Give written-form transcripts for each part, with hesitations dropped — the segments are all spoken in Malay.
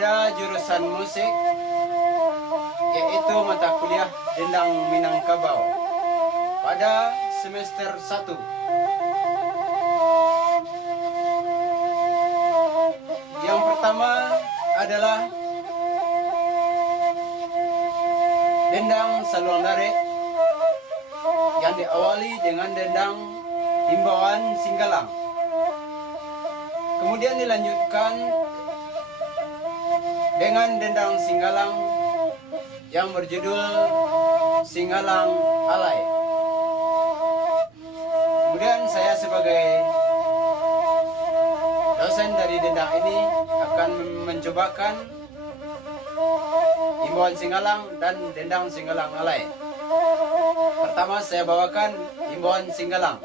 pada jurusan musik, yaitu mata kuliah Dendang Minangkabau pada semester 1. Yang pertama adalah dendang saluang dare yang diawali dengan dendang himbauan Singgalang. Kemudian dilanjutkan dengan dendang Singgalang yang berjudul Singgalang Alai. Kemudian saya sebagai dosen dari dendang ini akan mencobakan himbauan Singgalang dan dendang Singgalang Alai. Pertama saya bawakan himbauan Singgalang.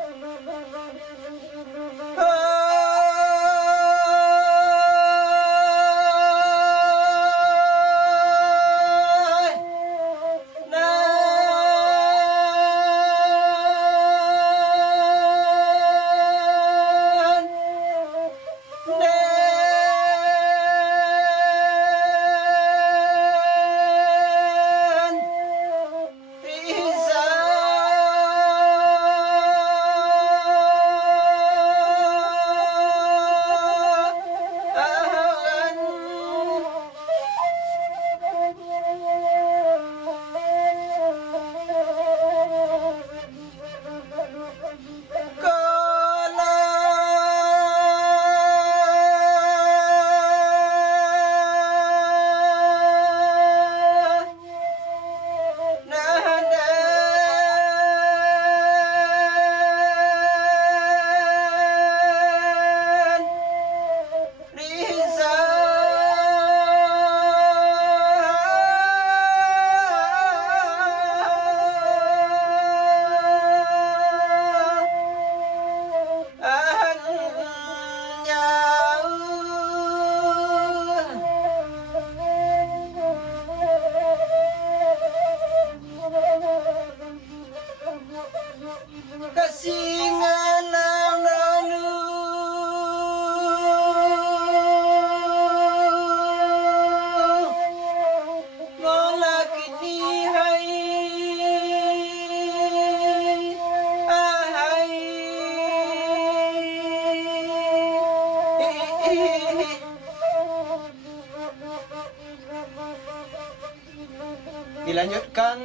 Dilanjutkan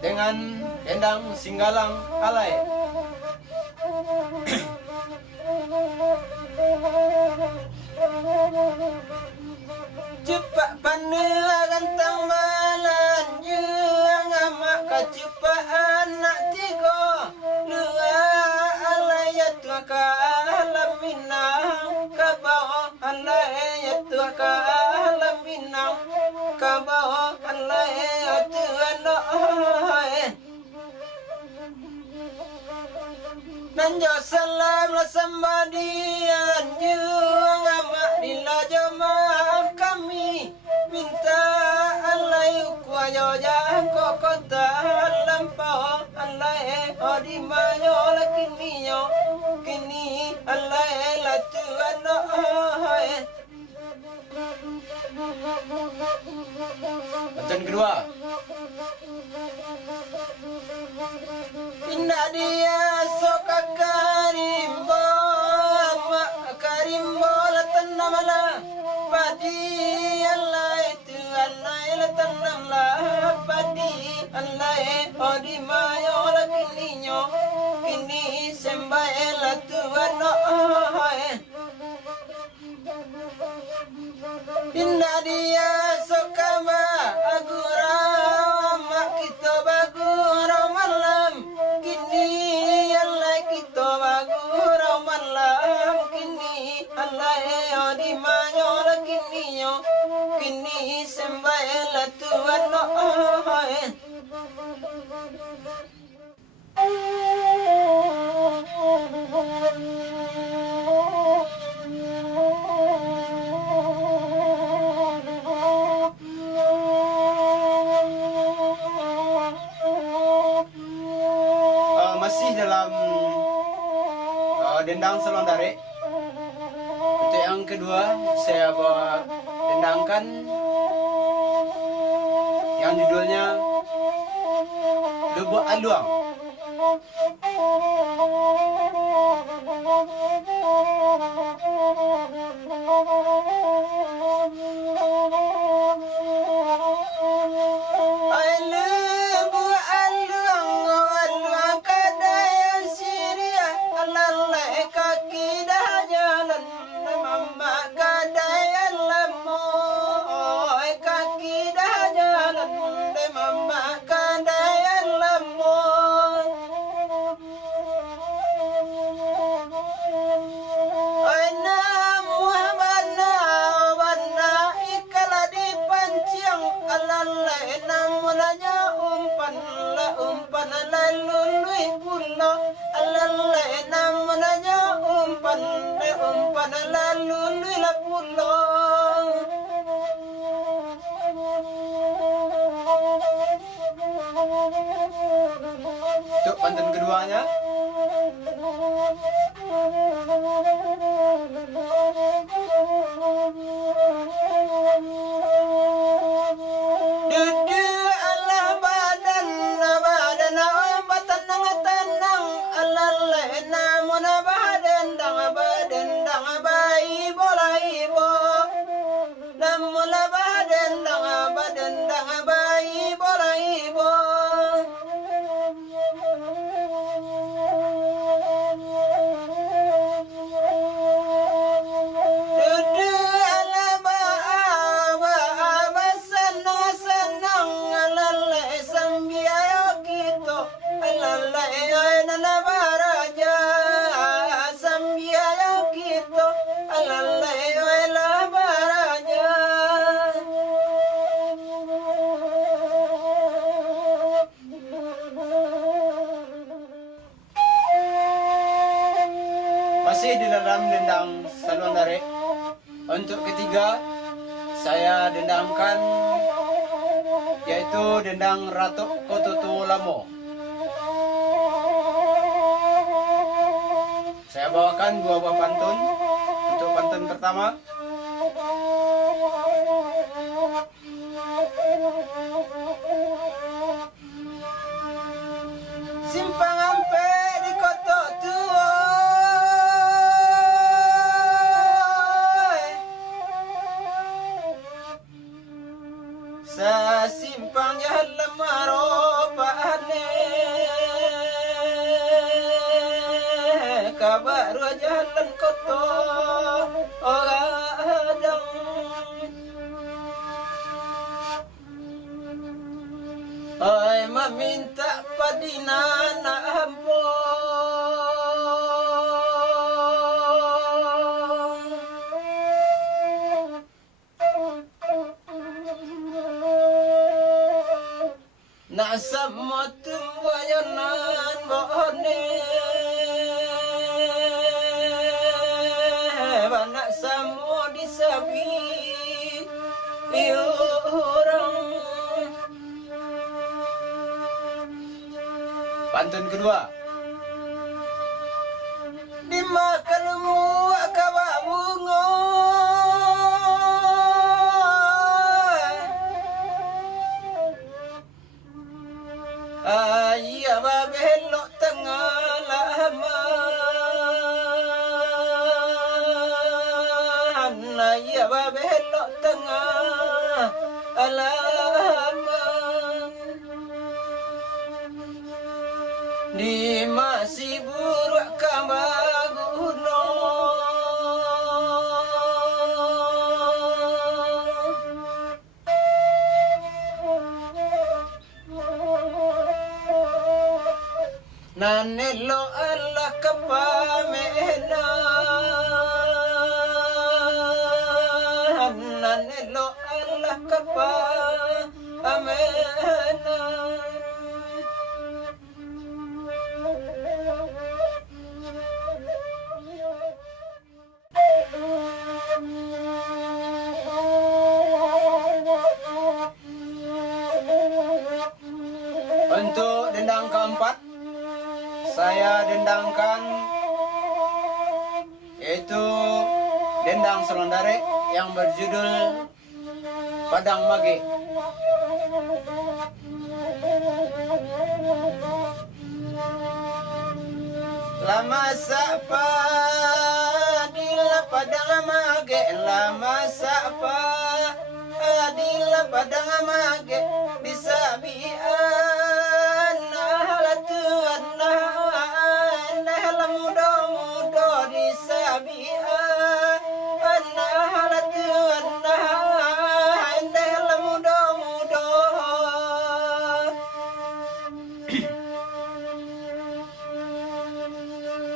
dengan dendang Singgalang Alai. Cepat panua gantang malan jeung amak kacepat anak tiga lua alai ya tua ka alam Minang ka bawah alai ya tua ka alam Minang ka bawah alai ya tua no Nanjo salam la sambadian jeung amak dilajo maaf kami minta alai kuayo jangko kota lampau alai odi mayo la kini alai la tuan no Bacaan kedua. Indah dia soka karimbo la tanam la padi alai tu alai la tanam la padi alai odi mayo la kini sembai la tuan no Indah dia sokama agura mak kita bagura malam kini alai kita bagura malam kini alai odi mayo la kini sembai la tuan no Masih dalam dendang saluang dare. Untuk yang kedua saya bawa dendangkan yang judulnya Lubuk Aluang. Untuk pantun keduanya, masih di dalam dendang saluan tarik. Untuk ketiga saya dendangkan yaitu dendang Ratok Kototo Lamo. Saya bawakan dua buah pantun. Untuk pantun pertama, simpang ampe di Koto Tua, sa simpang jalan maropane, kabar jalan koto orang. Ay maminta padinan na ampon, nasa mo tumbayanan boone, banak samo disabi orang. Pantun kedua, di makalmu akababungo, ayah babelok tengah lama, ayah babelok tengah lama, di masih buruk kambaguno, nanelo Allah kapamena, nanelo Allah kapamena. Untuk dendang keempat saya dendangkan yaitu dendang dendang Selondare yang berjudul Padang Mage. Lama sapa dila Padang Mage, lama sapa dila Padang Mage, bisa bian halatuan nah mudo mudo bisa bian halatuan nah mudo mudo.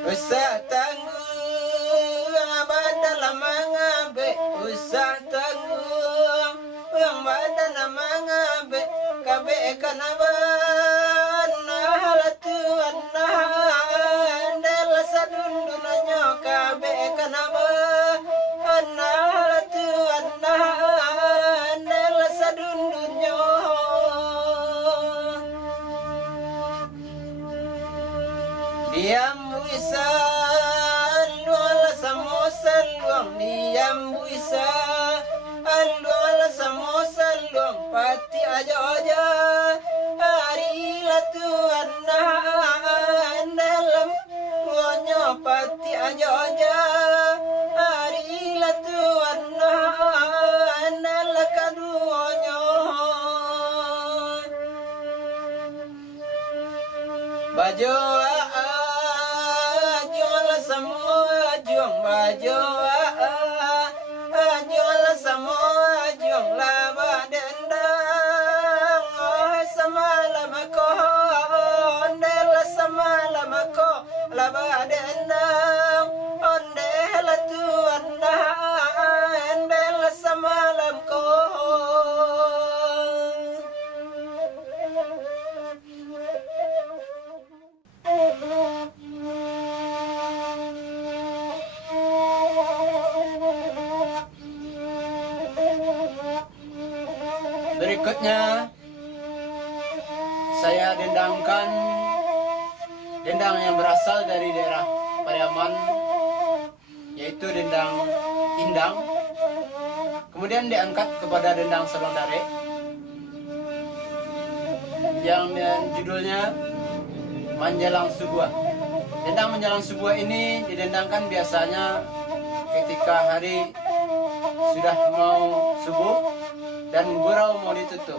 Usah tanggung badan mangabe, usah tanggung yang badan mangabe, kabe kanaban halatuan ndela sadundunanyo kabe kanaban halatuan ndela sadundunyo. Diam bisa luala samosa luang, diam bisa luala samosa luang, pati aja aja hari latuan dalam luanya, pati aja aja hari latuan dalam kaduanya. Baju semua juang baju jual semua juang laba dendang semalam aku ondel semalam aku laba dendang ondel tuan ondel semalam ko. Berikutnya saya dendangkan dendang yang berasal dari daerah Pariaman, yaitu dendang Indang, kemudian diangkat kepada dendang Selondare yang judulnya Menjelang Subuh. Dendang Menjelang Subuh ini didendangkan biasanya ketika hari sudah mau subuh dan gurau mau ditutup.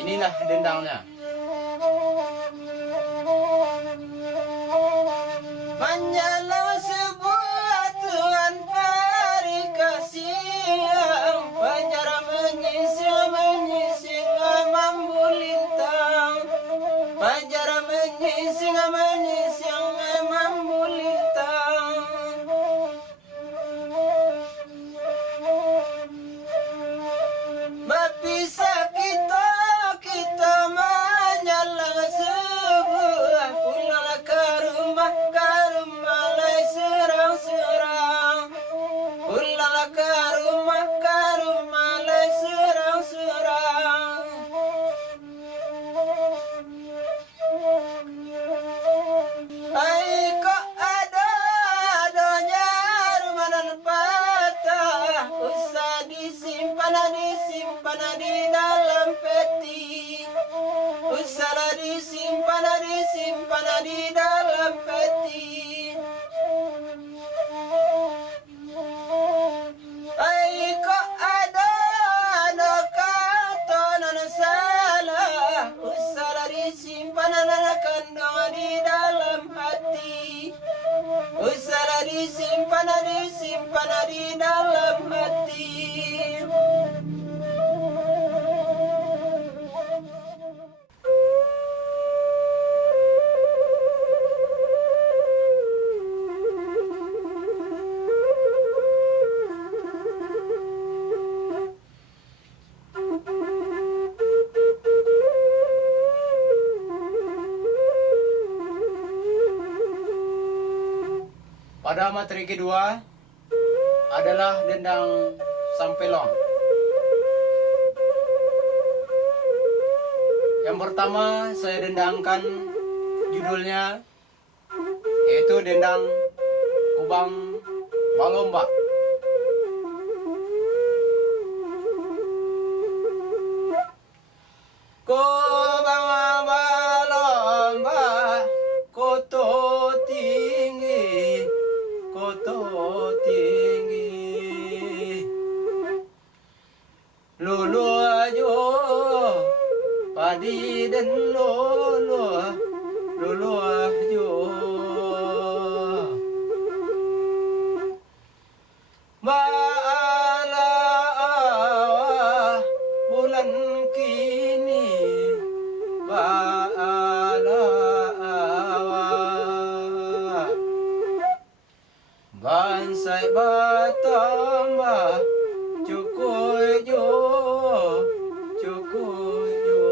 Inilah dendangnya. Menjelang subuh Tuhan hari kasih, penjara menyising mambu lintang, penjara menyising mambu lintang. Bisa kita menyalang sebuah pulang ke rumah lay serang pulang ke rumah lay serang. Hai kok adanya rumah dan patah, usah disimpan di dalam peti, usah disimpan di dalam peti. Ai kok ada kata salah, usah disimpan kandung di dalam hati, usah disimpan di dalam hati. Pada materi kedua adalah dendang Sampelong. Yang pertama saya dendangkan judulnya yaitu dendang Kubang balomba. Ko banga balomba, koto tinggi, koto tinggi. Lulu ajo, padi dan lulu, lulu ajo. Bala awa bulan kini, bala awa bansai batamba cukuy jo, cukuy jo.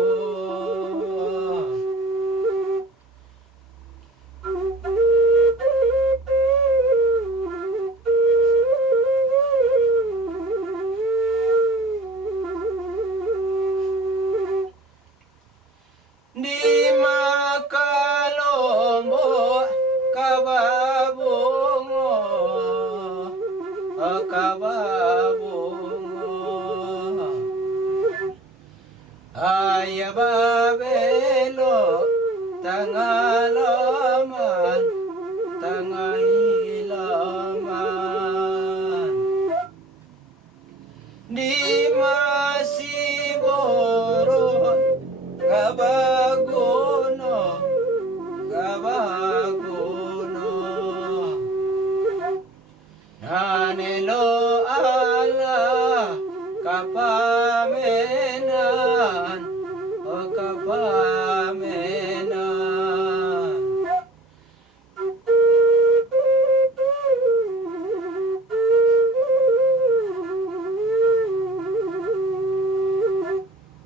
Di Makalombo kababongo, kababongo. Aya babelo tangalaman, tangahilaman. Di Masiboro gabagono, gabagono. Nanelo ala kapamenan, o kapamenan.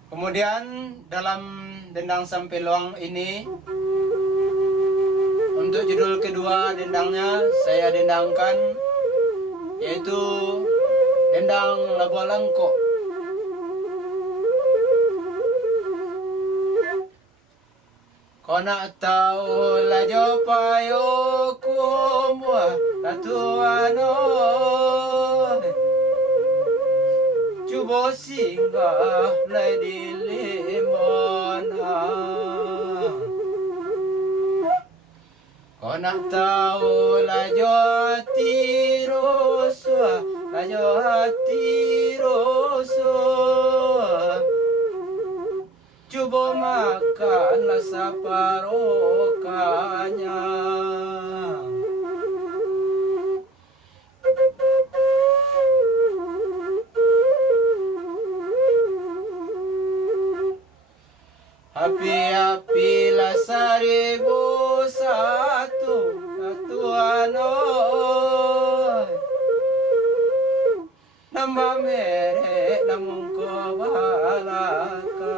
Kemudian dalam dendang Sampiluang ini, untuk judul kedua dendangnya saya dendangkan, yaitu dendang Labualangko. Kona tau lajo payo kumwa ratuano, cubo singgah lai di limona. Kona tau lajo hati roswa, lajo hati roswa. Cuba makanlah saparokanya. Api-apilah 1001 satuano, nambah merek namun kebalaka.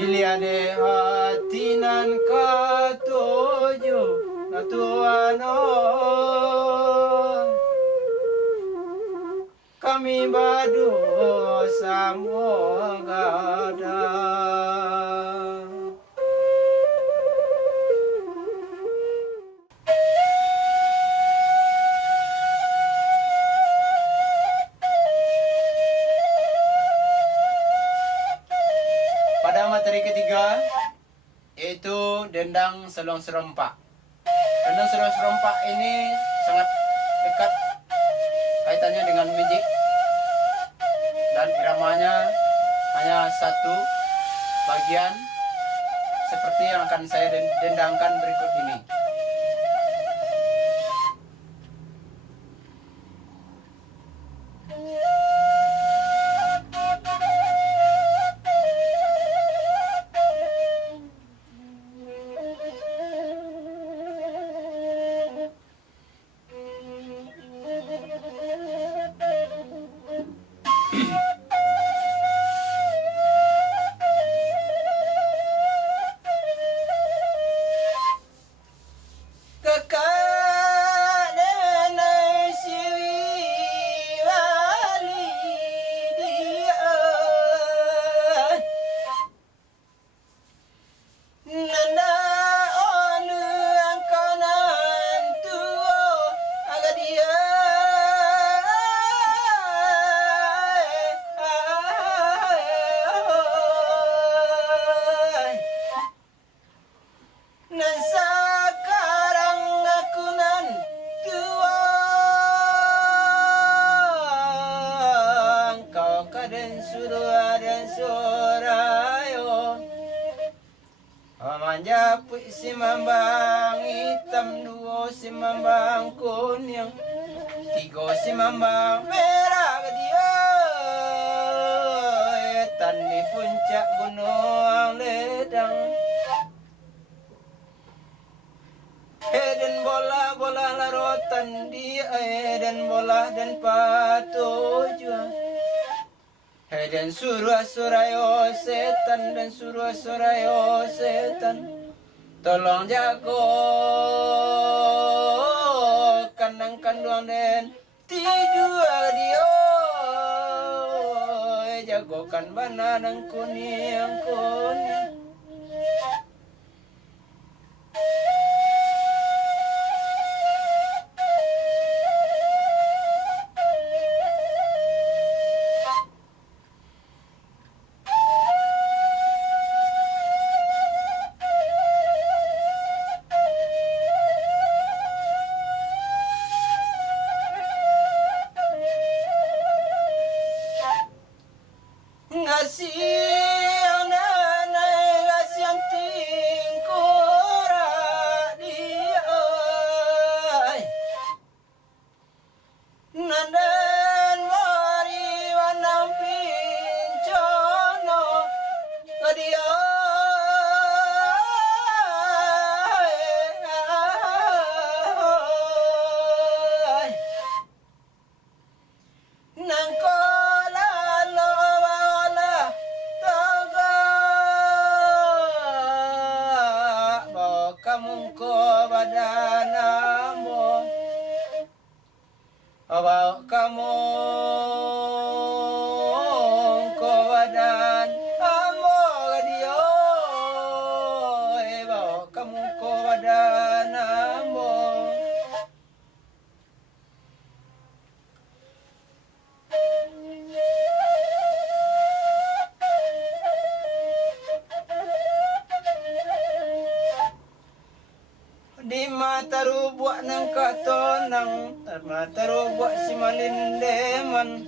Pilih ade hatinan katuju natuano, kami badu samua gada. Pada materi ketiga, yaitu dendang Selong Serempak. Dendang Selong Serempak ini sangat dekat kaitannya dengan magic, dan iramanya hanya satu bagian seperti yang akan saya dendangkan berikut ini. Apik si mambang hitam, dua si mambang kuning, tiga si mambang merah ke dia. Etan di puncak gunung ledang. Eden bola larotan di eden bola dan patujuan. Eden surah setan dan surah setan. Tolong jago kandang kanduan dan tidur dia. Jagokan banana kuning. Bawa kamu kowadan amo gadio, bawa kamu kowadan amo. Di mata rubuak nang katonang, mata rubuak si malindeman.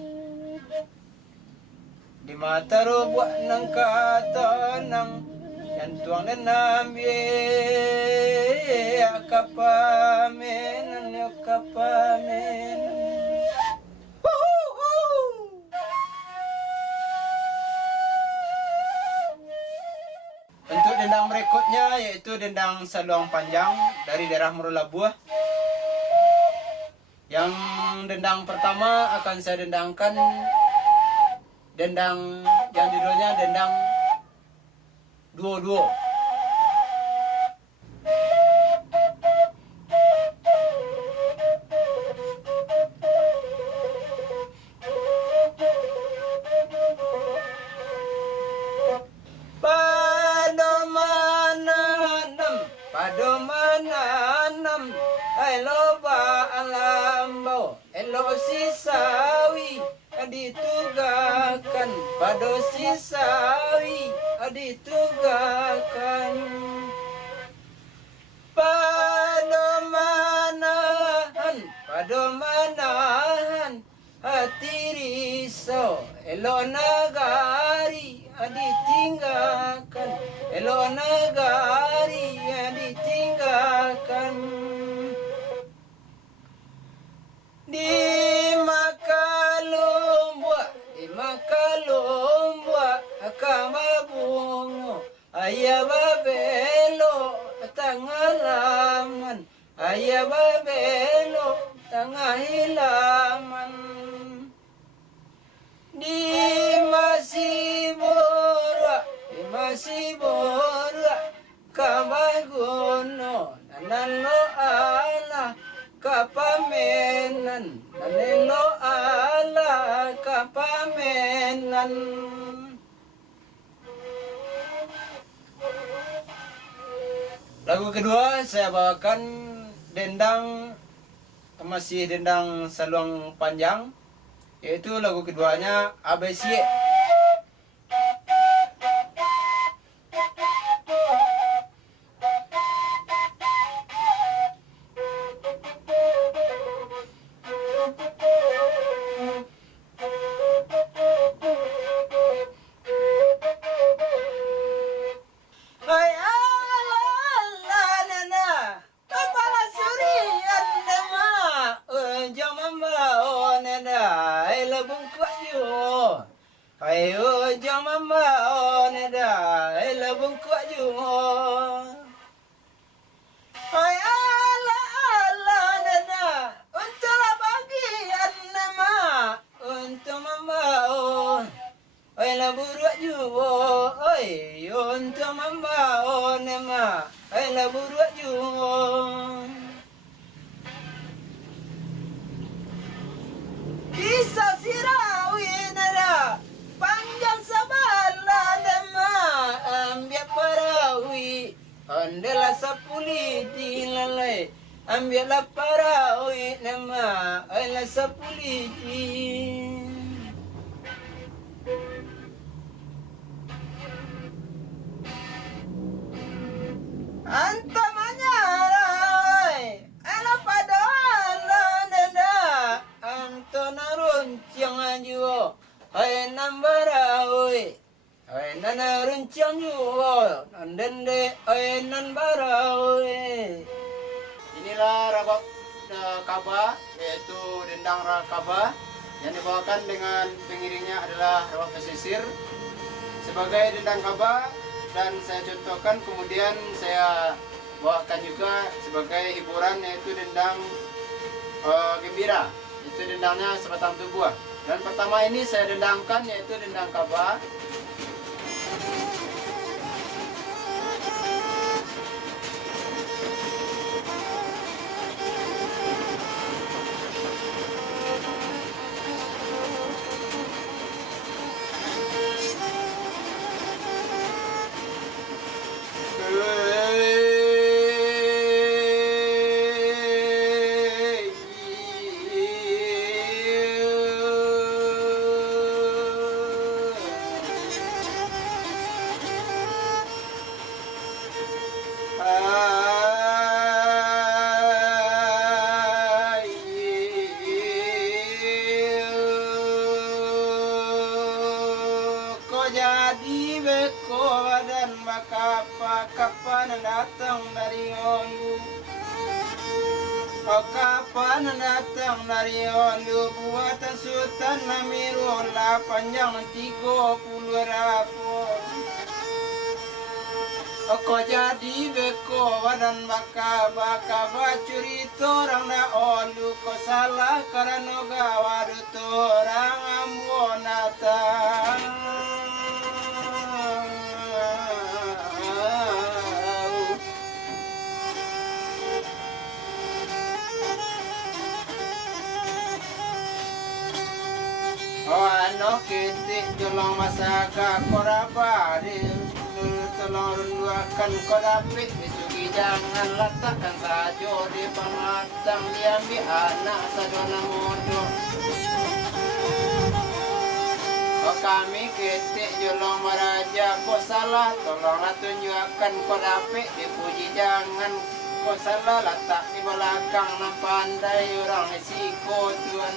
Di mata rubuak nang katonang, yang tuang dan nambi akapamenan akapamenan. Untuk dendang berikutnya yaitu dendang saluang panjang dari daerah Merulabuah. Yang dendang pertama akan saya dendangkan dendang yang judulnya dendang duo-duo. Padomananam ay loba alambao elo sisawi aditugakan pado sisawi aditugakan padomanahan hatiriso elo nagari ditinggalkan elo nagari ditinggalkan di makalumbua akamabungo ayah babelo tangalaman ayah babelo tangahilaman di masibora kamaguno nanalo ala kapamenan nanalo ala kapamenan. Lagu kedua saya bawakan dendang, masih dendang saluang panjang, yaitu lagu keduanya ABC. ambillah para oi nama ala sapuliji antamanya ala pada nanda antona runcang ajo ai nambara oi ai nana runcang jo nandende ai nambara oi. Inilah rabab Kaba, yaitu dendang Kaba yang dibawakan dengan pengiringnya adalah rabab pesisir sebagai dendang Kaba, dan saya contohkan kemudian saya bawakan juga sebagai hiburan yaitu dendang gembira, itu dendangnya sebatang tubuh. Dan pertama ini saya dendangkan yaitu dendang Kaba. Jadi beko dan bakapa kapan datang dari ondu. Oh kapan datang dari ondu buatan sultan Namirullah panjang 30 rapor. Kau jadi beko dan bakapa curita orang na ondu. Kau salah karena gawadu orang ambonata. Oh ano kitik jolong masaka korabari tolong renduakan kodapit disugi jangan letakkan sajo di pematang diambil anak sadona modo. Oh kami kitik jolong meraja kok salah tolonglah tunjukkan kodapit dipuji jangan kok salah letak di belakang nak pandai orang risiko tuan.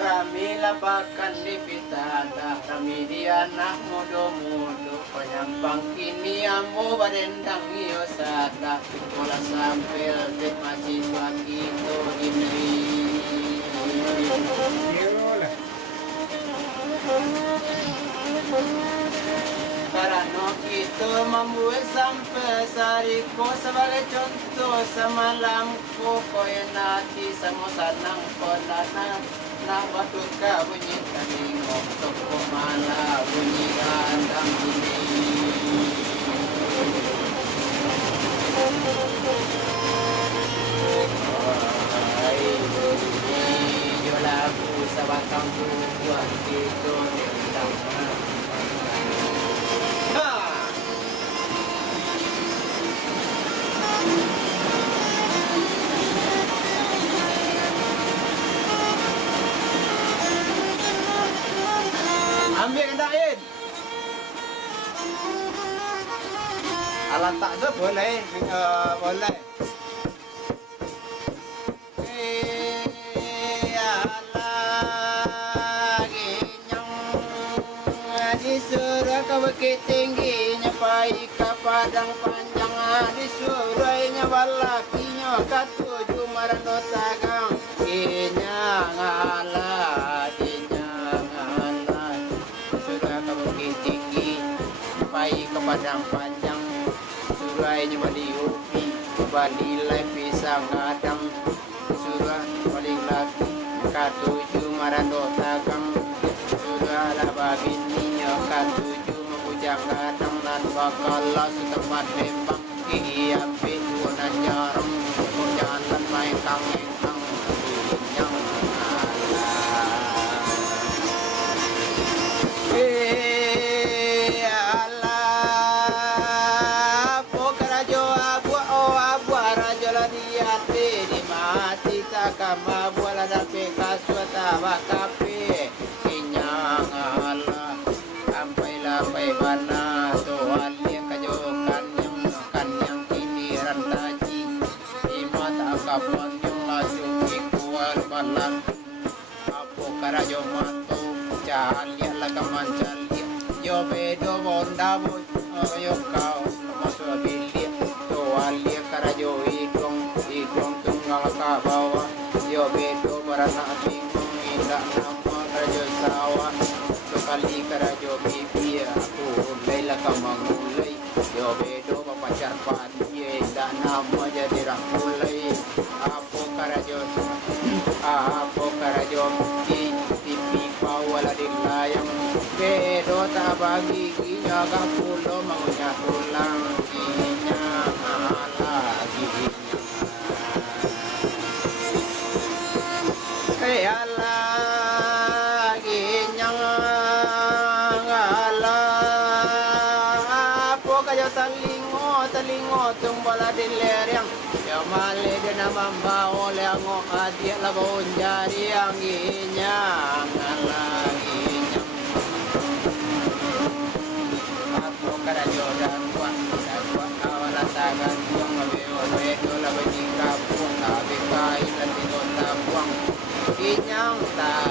Rami lapakan di pitada, rami di anak mudo-mudo, penyampang kini ambo badendang iyo sada, mola sampil di mahasiswa gitu ini. Karena itu membuat sampai sariku sebagai contoh semalam kokoy nati sama sanang kolana nak batu ka bunyi taningok toko mala bunyi kandang ini. Ay bunyi jolaku sabatang buah gitu dendang. Ambil kendain. Alat tak se boleh, boleh. Disuruh ke bukit tingginya pai ke padang panjang disuruhnya balakinya ke 7 marando tagang inya ngalah dinya ngalah disuruh ke bukit tinggi pai ke padang panjang suruhnya baliupi balilai pisang kadang suruh balik lagi ke 7 marando tagang ala babininya katuju mengujang kadang dan bakala setempat lembang kiapi guna jarang jalan main kang kama buala dape kaswata wakape inyang ala ampai lapai bana to alia kajo kanyang kiniran taji imat akapon yung lasuk ikual balang apo karajo mato calia lagaman calia yo bedo bondamu yo kau masuk bilia to alia karajo ikong tunggal kabawa yo bedo barana bingung indak nama karajo sawah to kali karajo bibia aku leila kamangulai yo bedo pacar pati indak nama jadi rangulai apo karajo di tipi pawala dilayang bedo tak bagi ginya kapulo maunya pulang ginya lagi ala ginya ala apo kayo talingo tumbala dilerang ya male de namamba ole ango adia labon jari ang ginya ala ginya apo karajo dan kuat awala tagan yung mabeo bedo labon jika pun tabi kai dan tidon tabuang inyang ta